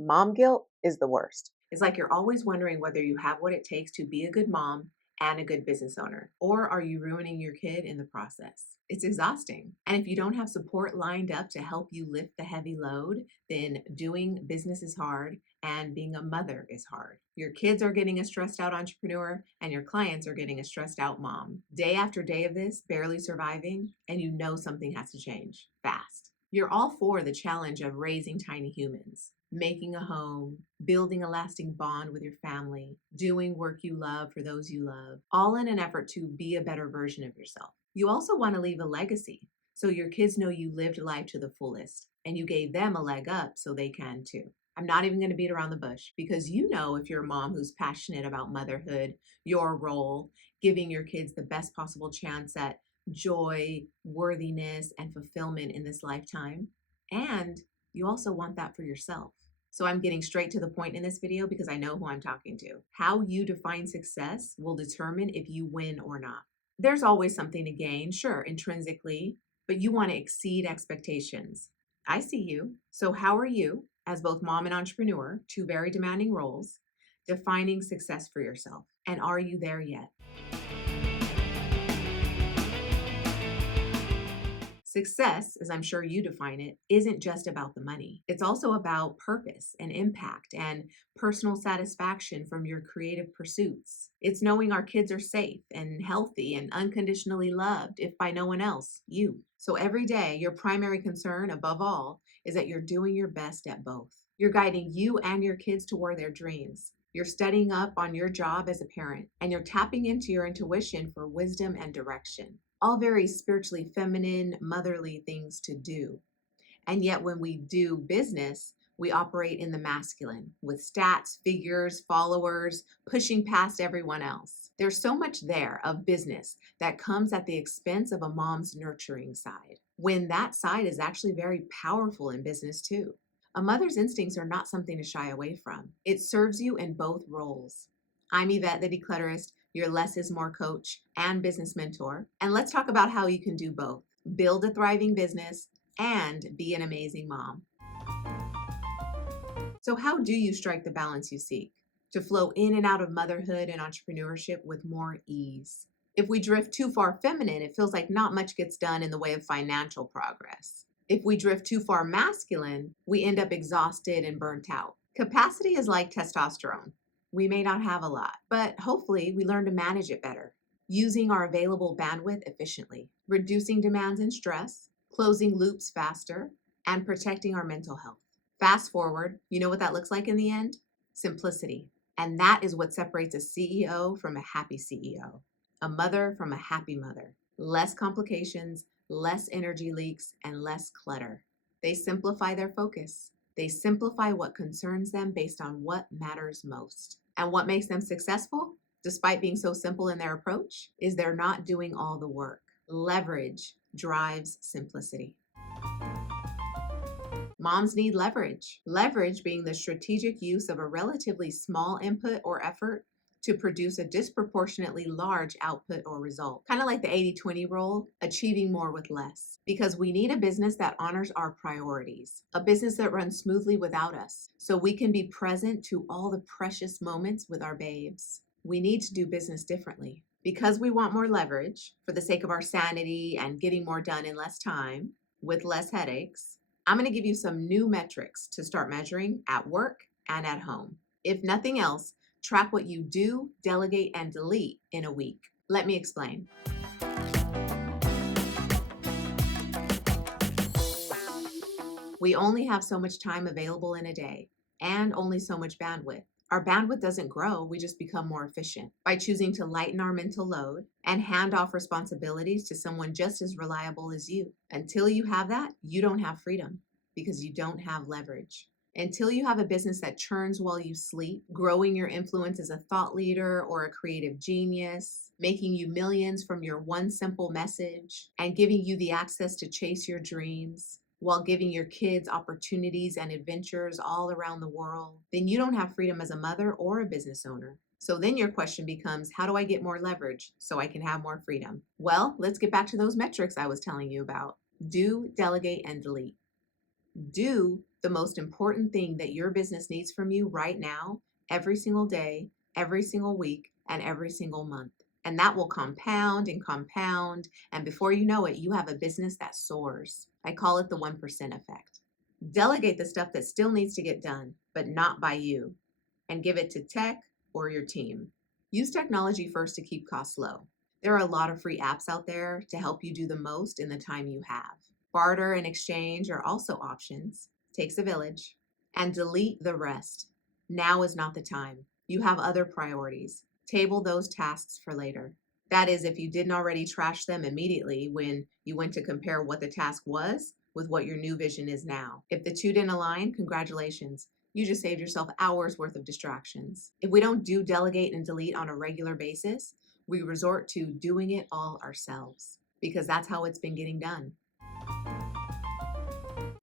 Mom guilt is the worst. It's like you're always wondering whether you have what it takes to be a good mom and a good business owner, or are you ruining your kid in the process? It's exhausting. And if you don't have support lined up to help you lift the heavy load, then doing business is hard and being a mother is hard. Your kids are getting a stressed out entrepreneur and your clients are getting a stressed out mom. Day after day of this, barely surviving, and you know something has to change fast. You're all for the challenge of raising tiny humans, making a home, building a lasting bond with your family, doing work you love for those you love, all in an effort to be a better version of yourself. You also want to leave a legacy so your kids know you lived life to the fullest and you gave them a leg up so they can too. I'm not even going to beat around the bush because you know if you're a mom who's passionate about motherhood, your role, giving your kids the best possible chance at joy, worthiness, and fulfillment in this lifetime. And you also want that for yourself. So I'm getting straight to the point in this video because I know who I'm talking to. How you define success will determine if you win or not. There's always something to gain, sure, intrinsically, but you want to exceed expectations. I see you. So how are you, as both mom and entrepreneur, two very demanding roles, defining success for yourself? And are you there yet? Success, as I'm sure you define it, isn't just about the money. It's also about purpose and impact and personal satisfaction from your creative pursuits. It's knowing our kids are safe and healthy and unconditionally loved, if by no one else, you. So every day, your primary concern, above all, is that you're doing your best at both. You're guiding you and your kids toward their dreams. You're studying up on your job as a parent, and you're tapping into your intuition for wisdom and direction. All very spiritually feminine, motherly things to do. And yet, when we do business, we operate in the masculine with stats, figures, followers, pushing past everyone else. There's so much there of business that comes at the expense of a mom's nurturing side, when that side is actually very powerful in business too. A mother's instincts are not something to shy away from. It serves you in both roles. I'm Yvette, the declutterist, your less is more coach and business mentor. And let's talk about how you can do both. Build a thriving business and be an amazing mom. So how do you strike the balance you seek to flow in and out of motherhood and entrepreneurship with more ease? If we drift too far feminine, it feels like not much gets done in the way of financial progress. If we drift too far masculine, we end up exhausted and burnt out. Capacity is like testosterone. We may not have a lot, but hopefully we learn to manage it better, using our available bandwidth efficiently, reducing demands and stress, closing loops faster, and protecting our mental health. Fast forward, you know what that looks like in the end? Simplicity. And that is what separates a CEO from a happy CEO, a mother from a happy mother. Less complications, less energy leaks, and less clutter. They simplify their focus. They simplify what concerns them based on what matters most. And what makes them successful, despite being so simple in their approach, is they're not doing all the work. Leverage drives simplicity. Moms need leverage. Leverage being the strategic use of a relatively small input or effort to produce a disproportionately large output or result. Kind of like the 80-20 rule, achieving more with less. Because we need a business that honors our priorities, a business that runs smoothly without us, so we can be present to all the precious moments with our babes. We need to do business differently. Because we want more leverage, for the sake of our sanity and getting more done in less time, with less headaches, I'm going to give you some new metrics to start measuring at work and at home. If nothing else, track what you do, delegate, and delete in a week. Let me explain. We only have so much time available in a day and only so much bandwidth. Our bandwidth doesn't grow, we just become more efficient by choosing to lighten our mental load and hand off responsibilities to someone just as reliable as you. Until you have that, you don't have freedom because you don't have leverage. Until you have a business that churns while you sleep, growing your influence as a thought leader or a creative genius, making you millions from your one simple message, and giving you the access to chase your dreams, while giving your kids opportunities and adventures all around the world, then you don't have freedom as a mother or a business owner. So then your question becomes, how do I get more leverage so I can have more freedom? Well, let's get back to those metrics I was telling you about. Do, delegate, and delete. Do the most important thing that your business needs from you right now, every single day, every single week, and every single month. And that will compound and compound. And before you know it, you have a business that soars. I call it the 1% effect. Delegate the stuff that still needs to get done, but not by you, and give it to tech or your team. Use technology first to keep costs low. There are a lot of free apps out there to help you do the most in the time you have. Barter and exchange are also options. Takes a village. And delete the rest. Now is not the time. You have other priorities. Table those tasks for later. That is, if you didn't already trash them immediately when you went to compare what the task was with what your new vision is now. If the two didn't align, congratulations. You just saved yourself hours worth of distractions. If we don't do delegate and delete on a regular basis, we resort to doing it all ourselves because that's how it's been getting done.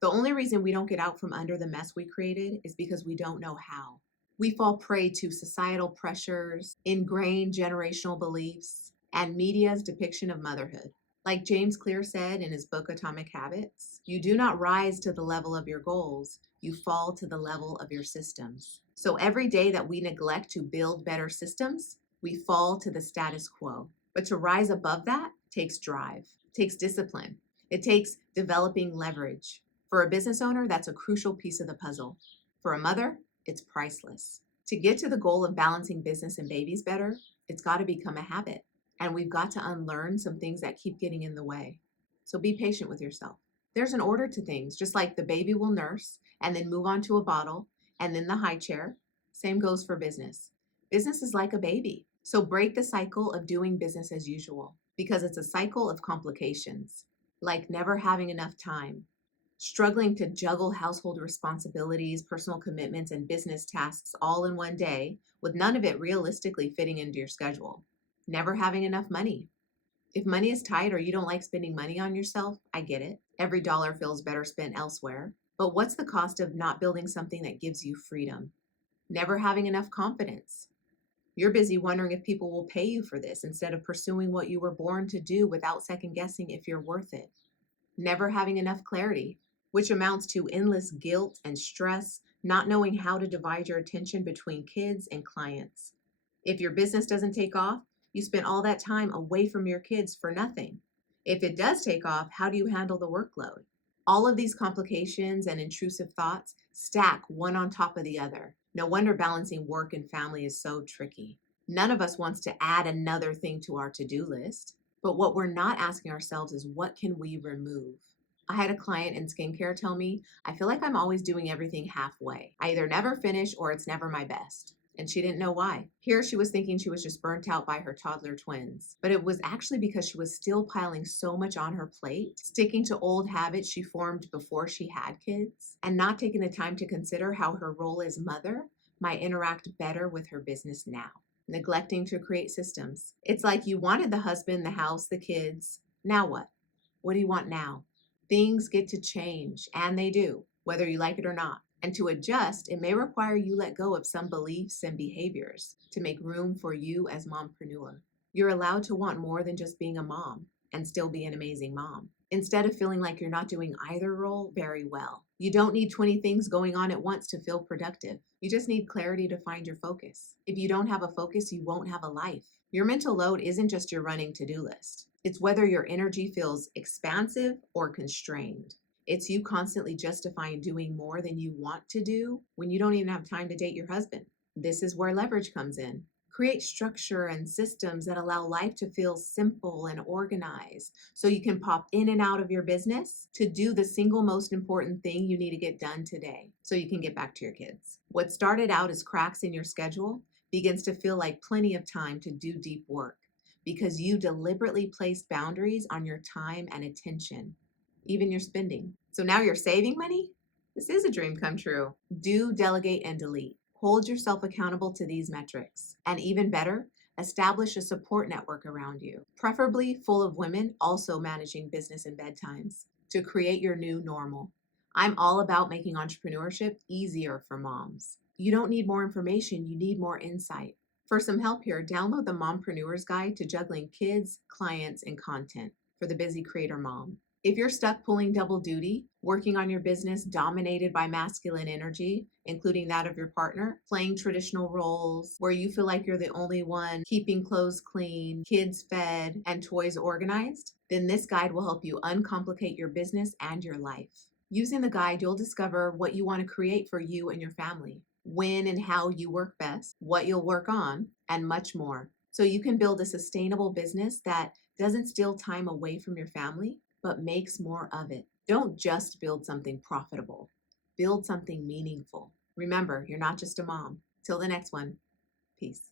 The only reason we don't get out from under the mess we created is because we don't know how. We fall prey to societal pressures, ingrained generational beliefs, and media's depiction of motherhood. Like James Clear said in his book Atomic Habits, you do not rise to the level of your goals, you fall to the level of your systems. So every day that we neglect to build better systems, we fall to the status quo. But to rise above that takes drive, takes discipline, it takes developing leverage. For a business owner, that's a crucial piece of the puzzle. For a mother, it's priceless. To get to the goal of balancing business and babies better, it's got to become a habit. And we've got to unlearn some things that keep getting in the way. So be patient with yourself. There's an order to things, just like the baby will nurse and then move on to a bottle and then the high chair. Same goes for business. Business is like a baby. So break the cycle of doing business as usual because it's a cycle of complications, like never having enough time, struggling to juggle household responsibilities, personal commitments, and business tasks all in one day, with none of it realistically fitting into your schedule. Never having enough money. If money is tight or you don't like spending money on yourself, I get it. Every dollar feels better spent elsewhere. But what's the cost of not building something that gives you freedom? Never having enough confidence. You're busy wondering if people will pay you for this instead of pursuing what you were born to do without second guessing if you're worth it. Never having enough clarity, which amounts to endless guilt and stress, not knowing how to divide your attention between kids and clients. If your business doesn't take off, you spent all that time away from your kids for nothing. If it does take off, how do you handle the workload? All of these complications and intrusive thoughts stack one on top of the other. No wonder balancing work and family is so tricky. None of us wants to add another thing to our to-do list, but what we're not asking ourselves is what can we remove? I had a client in skincare tell me, I feel like I'm always doing everything halfway. I either never finish or it's never my best. And she didn't know why. Here she was thinking she was just burnt out by her toddler twins. But it was actually because she was still piling so much on her plate, sticking to old habits she formed before she had kids, and not taking the time to consider how her role as mother might interact better with her business now. Neglecting to create systems. It's like you wanted the husband, the house, the kids. Now what? What do you want now? Things get to change, and they do, whether you like it or not. And to adjust, it may require you let go of some beliefs and behaviors to make room for you as mompreneur. You're allowed to want more than just being a mom and still be an amazing mom. Instead of feeling like you're not doing either role very well. You don't need 20 things going on at once to feel productive. You just need clarity to find your focus. If you don't have a focus, you won't have a life. Your mental load isn't just your running to-do list. It's whether your energy feels expansive or constrained. It's you constantly justifying doing more than you want to do when you don't even have time to date your husband. This is where leverage comes in. Create structure and systems that allow life to feel simple and organized so you can pop in and out of your business to do the single most important thing you need to get done today so you can get back to your kids. What started out as cracks in your schedule begins to feel like plenty of time to do deep work because you deliberately placed boundaries on your time and attention, even your spending. So now you're saving money? This is a dream come true. Do, delegate, and delete. Hold yourself accountable to these metrics. And even better, establish a support network around you, preferably full of women also managing business and bedtimes, to create your new normal. I'm all about making entrepreneurship easier for moms. You don't need more information, you need more insight. For some help here, download the Mompreneur's Guide to Juggling Kids, Clients, and Content for the busy creator mom. If you're stuck pulling double duty, working on your business dominated by masculine energy, including that of your partner, playing traditional roles where you feel like you're the only one keeping clothes clean, kids fed, and toys organized, then this guide will help you uncomplicate your business and your life. Using the guide, you'll discover what you want to create for you and your family, when and how you work best, what you'll work on, and much more. So you can build a sustainable business that doesn't steal time away from your family, but makes more of it. Don't just build something profitable, build something meaningful. Remember, you're not just a mom. Till the next one, peace.